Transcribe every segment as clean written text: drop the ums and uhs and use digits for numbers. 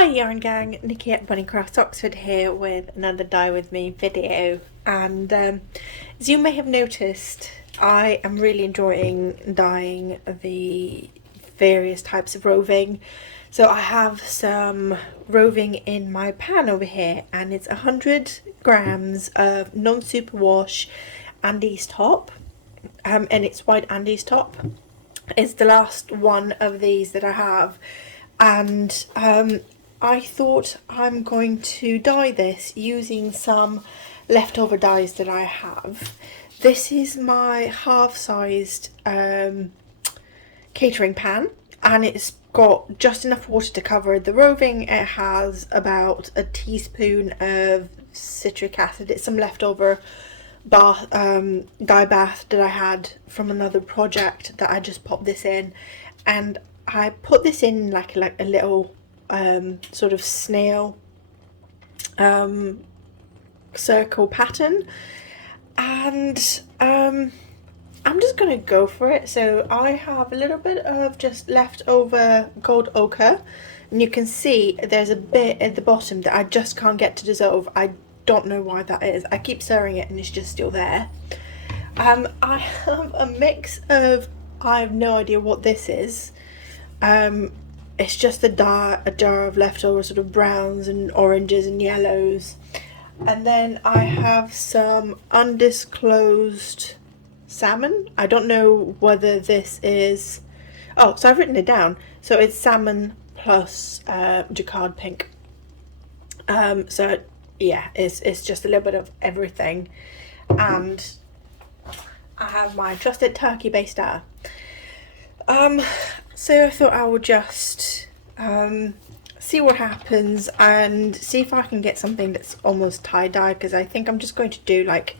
Hi Yarn Gang, Nikki at Bunny Crafts Oxford here with another Dye With Me video, and as you may have noticed, I am really enjoying dyeing the various types of roving. So I have some roving in my pan over here, and it's 100 grams of non-superwash Andes top, and it's white Andes top. It's the last one of these that I have, and I thought I'm going to dye this using some leftover dyes that I have. This is my half-sized catering pan, and it's got just enough water to cover the roving. It has about a teaspoon of citric acid. It's some leftover bath dye bath that I had from another project that I just popped this in, and I put this in like a little sort of snail circle pattern, and I'm just gonna go for it. So I have a little bit of just leftover gold ochre, and you can see there's a bit at the bottom that I just can't get to dissolve. I don't know why that is. I keep stirring it and it's just still there. I have a mix of, I have no idea what this is. It's just a jar of leftover sort of browns and oranges and yellows. And then I have some undisclosed salmon. I don't know whether this is, oh, so I've written it down. So it's salmon plus jacquard pink. So yeah, it's just a little bit of everything. And I have my trusted turkey based dye. So I thought I would just see what happens and see if I can get something that's almost tie-dye, because I think I'm just going to do like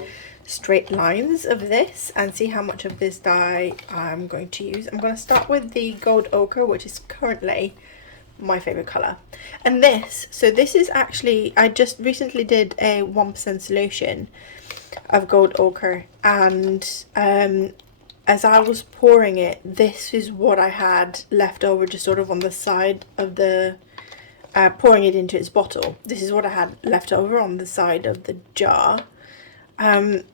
straight lines of this and see how much of this dye I'm going to use. I'm going to start with the gold ochre, which is currently my favorite color. And this, so this is actually, I just recently did a 1% solution of gold ochre, and as I was pouring it, this is what I had left over just sort of on the side of the pouring it into its bottle. This is what I had left over on the side of the jar. And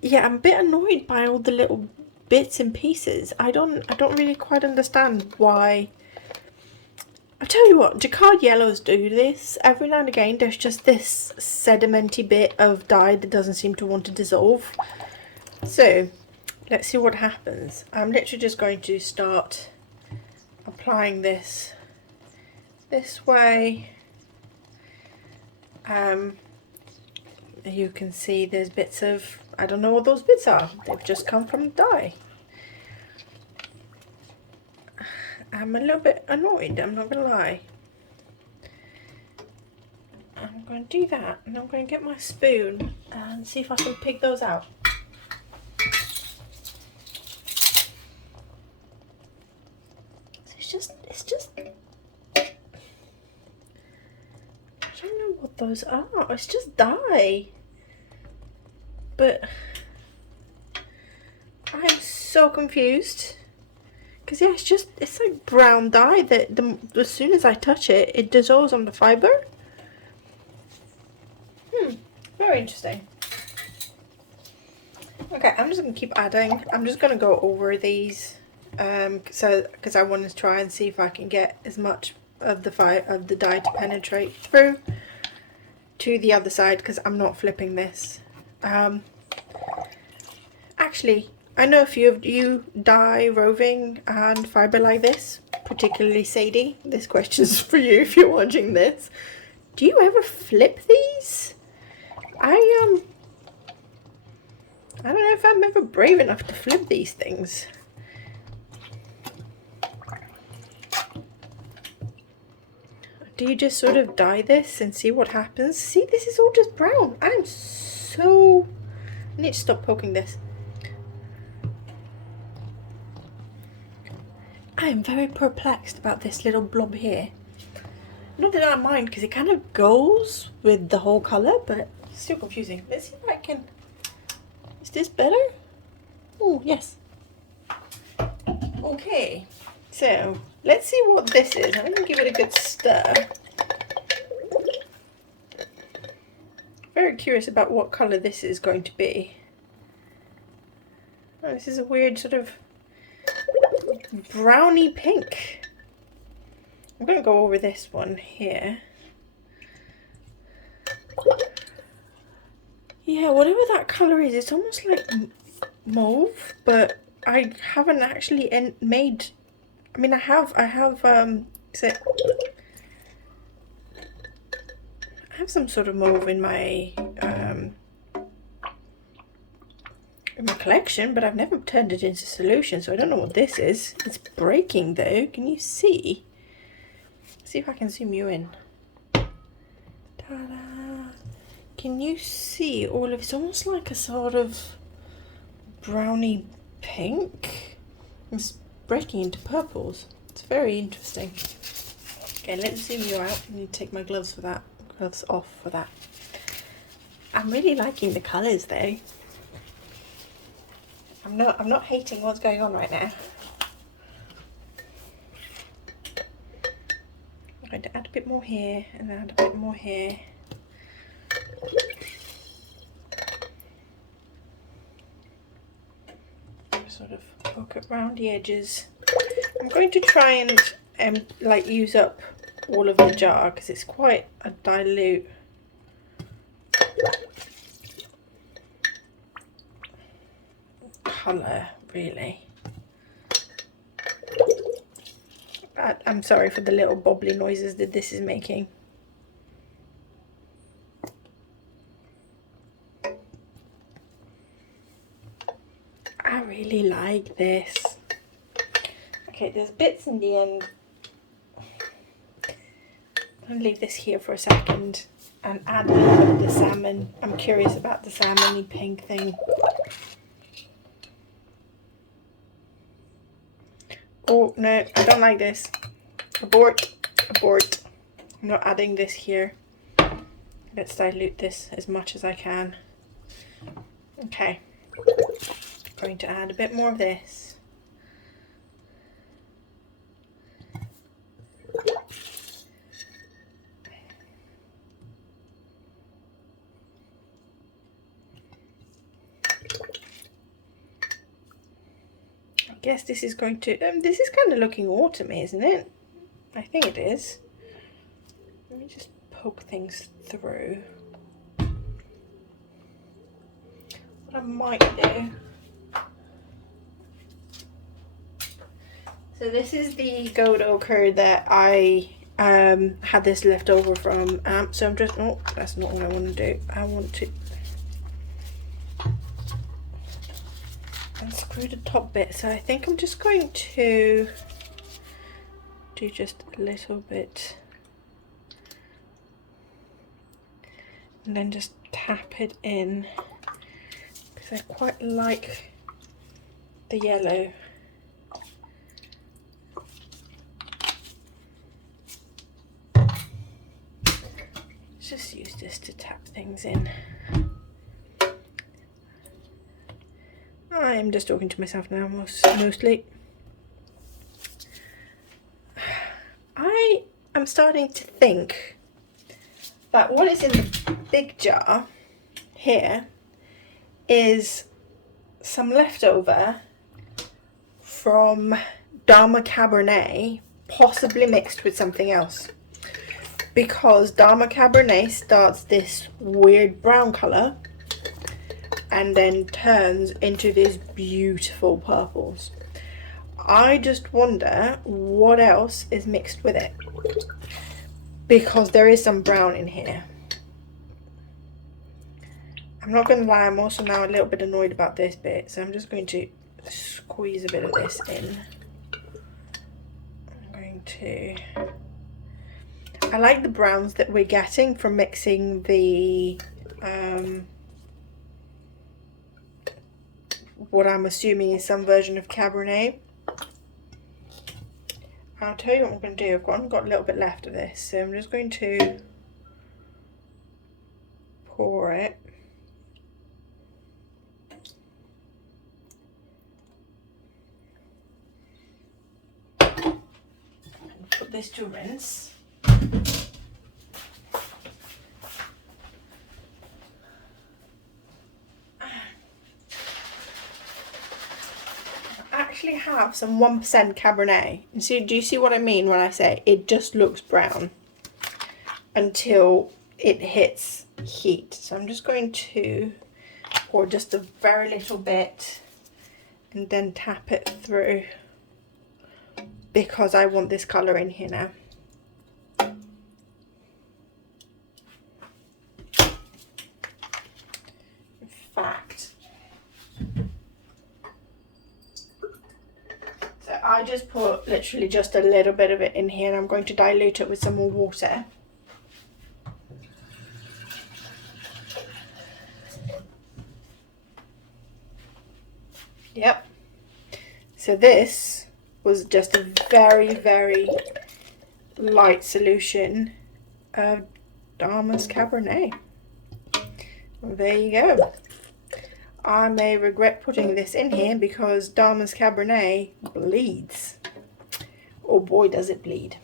yeah, I'm a bit annoyed by all the little bits and pieces. I don't really quite understand why. I'll tell you what, jacquard yellows do this. Every now and again there's just this sedimenty bit of dye that doesn't seem to want to dissolve. So let's see what happens. I'm literally just going to start applying this way. You can see there's bits of, I don't know what those bits are. They've just come from dye. I'm a little bit annoyed, I'm not gonna lie. I'm going to do that, and I'm going to get my spoon and see if I can pick those out. It's just I don't know what those are. It's just dye. But I'm so confused. Because yeah, it's like brown dye that as soon as I touch it, it dissolves on the fibre. Very interesting. Okay, I'm just going to keep adding. I'm just going to go over these. Because I want to try and see if I can get as much of the dye to penetrate through to the other side, because I'm not flipping this. Actually, I know a few of you dye roving and fibre like this, particularly Sadie. This question's for you if you're watching this. Do you ever flip these? I don't know if I'm ever brave enough to flip these things. Do you just sort of dye this and see what happens? See, this is all just brown. I need to stop poking this. I am very perplexed about this little blob here. Not that I mind, because it kind of goes with the whole colour, but it's still confusing. Let's see if I can... Is this better? Oh, yes. Okay, so let's see what this is. I'm going to give it a good stir. very curious about what colour this is going to be. Oh, this is a weird sort of browny pink. I'm going to go over this one here. Yeah, whatever that colour is, it's almost like mauve, but I haven't actually made. I mean, I have. Is it? I have some sort of mauve in my collection, but I've never turned it into solution, so I don't know what this is. It's breaking though. Can you see? See if I can zoom you in. Ta-da! Can you see all of it's almost like a sort of browny pink? It's breaking into purples. It's very interesting. Okay, let's zoom you out. I need to take my gloves off for that. I'm really liking the colours though. I'm not hating what's going on right now. I'm going to add a bit more here and add a bit more here. Sort of poke it around the edges. I'm going to try and like use up all of the jar because it's quite a dilute colour, really. I'm sorry for the little bobbly noises that this is making. I really like this. Okay, there's bits in the end. I'm going to leave this here for a second and add a little bit of the salmon. I'm curious about the salmon-y pink thing. Oh no, I don't like this. Abort, abort. I'm not adding this here. Let's dilute this as much as I can. Okay. Going to add a bit more of this. I guess this is going to, this is kind of looking autumny, isn't it? I think it is. Let me just poke things through. What I might do. So this is the gold ochre that I had this left over from. So I'm just, oh, that's not what I want to do. I want to unscrew the top bit. So I think I'm just going to do just a little bit and then just tap it in because I quite like the yellow. Just use this to tap things in. I am just talking to myself now mostly. I am starting to think that what is in the big jar here is some leftover from Dharma Cabernet, possibly mixed with something else. Because Dharma Cabernet starts this weird brown colour and then turns into these beautiful purples. I just wonder what else is mixed with it, because there is some brown in here. I'm not going to lie, I'm also now a little bit annoyed about this bit, so I'm just going to squeeze a bit of this in. I'm going to... I like the browns that we're getting from mixing the what I'm assuming is some version of Cabernet. I'll tell you what I'm going to do. I've got a little bit left of this, so I'm just going to pour it. And put this to rinse. actually have some 1% Cabernet. And so do you see what I mean when I say it just looks brown until it hits heat? So I'm just going to pour just a very little bit and then tap it through because I want this colour in here now. In fact, so I just put literally just a little bit of it in here and I'm going to dilute it with some more water. Yep. So this was just a very, very light solution of Damask Cabernet. There you go. I may regret putting this in here because Damask Cabernet bleeds. Oh boy, does it bleed.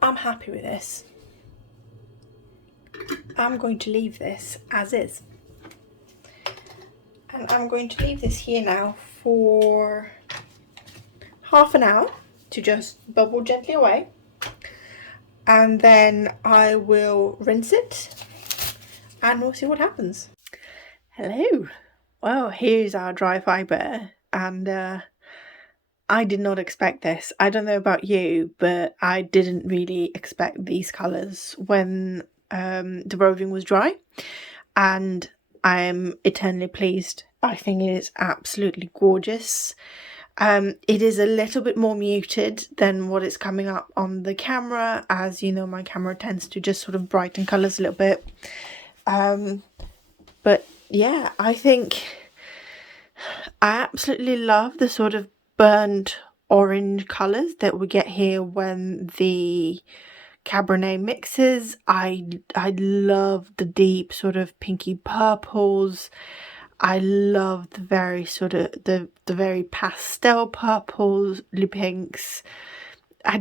I'm happy with this. I'm going to leave this as is. And I'm going to leave this here now for half an hour to just bubble gently away. And then I will rinse it and we'll see what happens. Hello. Well, here's our dry fibre, and I did not expect this. I don't know about you, but I didn't really expect these colours when the roving was dry, and I'm eternally pleased. I think it is absolutely gorgeous. It is a little bit more muted than what is coming up on the camera. As you know, my camera tends to just sort of brighten colours a little bit. But yeah, I think I absolutely love the sort of burnt orange colours that we get here when the Cabernet mixes. I love the deep sort of pinky purples. I love the very sort of the very pastel purples, blue pinks. I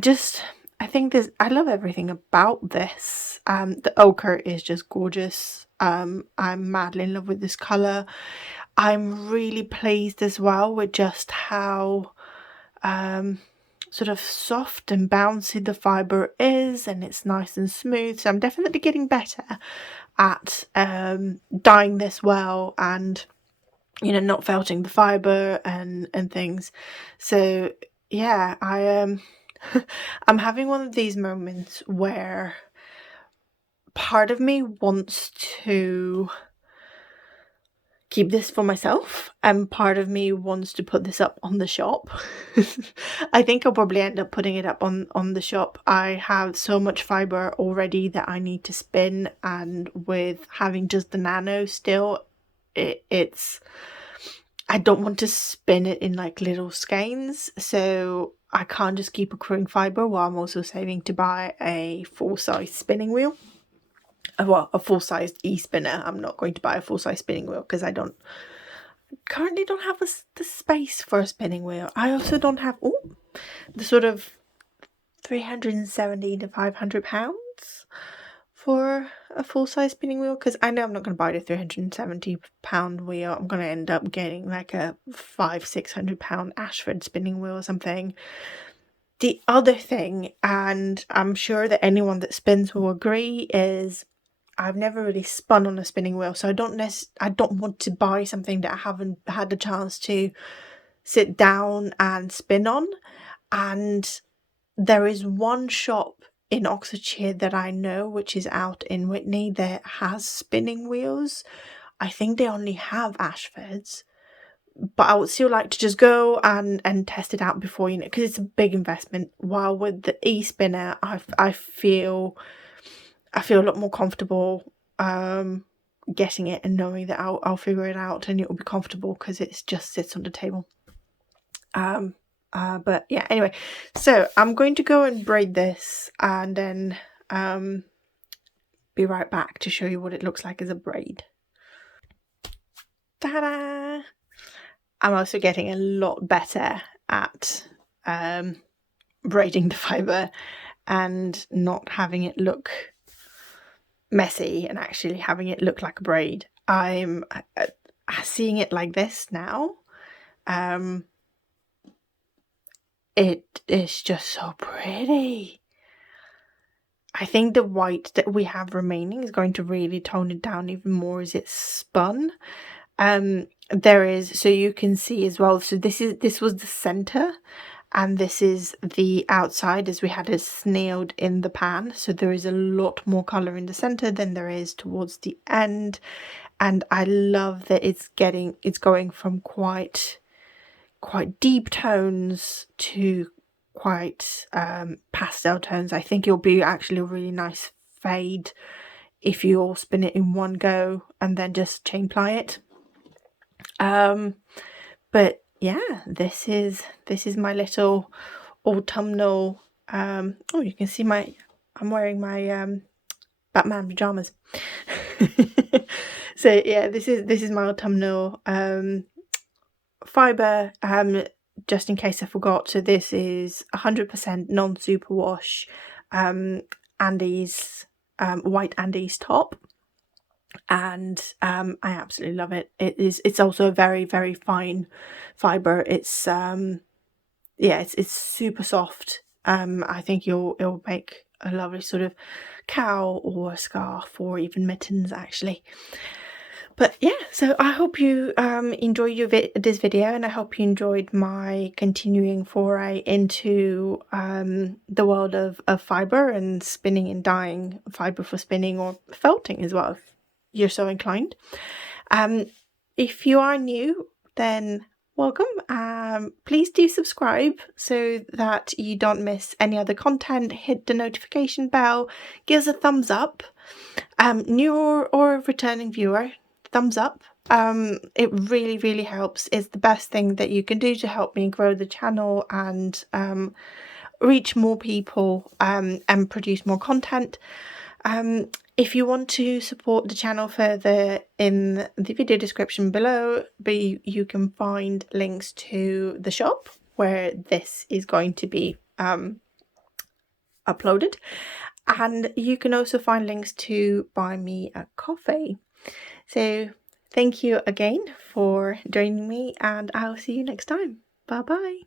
think I love everything about this. The ochre is just gorgeous. I'm madly in love with this colour. I'm really pleased as well with just how sort of soft and bouncy the fibre is, and it's nice and smooth. So I'm definitely getting better at dyeing this well and, you know, not felting the fibre and things. So yeah, I'm having one of these moments where part of me wants to keep this for myself and part of me wants to put this up on the shop. I think I'll probably end up putting it up on the shop. I have so much fibre already that I need to spin, and with having just the nano still, it's I don't want to spin it in like little skeins, so I can't just keep accruing fibre while I'm also saving to buy a full-size spinning wheel. Well, a full-sized e-spinner. I'm not going to buy a full-size spinning wheel because I currently don't have the space for a spinning wheel. I also don't have the sort of 370 to 500 pounds for a full-size spinning wheel, because I know I'm not going to buy the 370 pound wheel. I'm going to end up getting like a 500-600 pound Ashford spinning wheel or something. The other thing, and I'm sure that anyone that spins will agree, is I've never really spun on a spinning wheel, so I don't want to buy something that I haven't had the chance to sit down and spin on. And there is one shop in Oxfordshire that I know, which is out in Witney, that has spinning wheels. I think they only have Ashfords, but I would still like to just go and test it out before, you know, because it's a big investment. While with the e-spinner, I feel a lot more comfortable getting it and knowing that I'll figure it out and it will be comfortable because it just sits on the table. But yeah, anyway, so I'm going to go and braid this and then be right back to show you what it looks like as a braid. Ta-da! I'm also getting a lot better at braiding the fibre and not having it look messy and actually having it look like a braid. I'm seeing it like this now, It is just so pretty. I think the white that we have remaining is going to really tone it down even more as it's spun. There is, so you can see as well, so this was the center, and this is the outside as we had it snailed in the pan. So there is a lot more color in the center than there is towards the end, and I love that it's going from quite deep tones to quite pastel tones. I think it'll be actually a really nice fade if you all spin it in one go and then just chain ply it. But yeah, this is my little autumnal oh, you can see I'm wearing my Batman pajamas. So yeah, this is my autumnal fibre, just in case I forgot. So this is 100% non-superwash Andes, white Andes top, and I absolutely love it. It's also a very, very fine fibre. It's yeah, it's super soft. I think it'll make a lovely sort of cowl or a scarf or even mittens actually. But yeah, so I hope you enjoyed this video, and I hope you enjoyed my continuing foray into the world of fibre and spinning and dyeing fibre for spinning, or felting as well if you're so inclined. If you are new, then welcome. Please do subscribe so that you don't miss any other content. Hit the notification bell, give us a thumbs up. New or returning viewer, thumbs up. It really helps. It's the best thing that you can do to help me grow the channel and reach more people and produce more content. If you want to support the channel further, in the video description below, you can find links to the shop where this is going to be uploaded, and you can also find links to buy me a coffee. So thank you again for joining me, and I'll see you next time. Bye bye.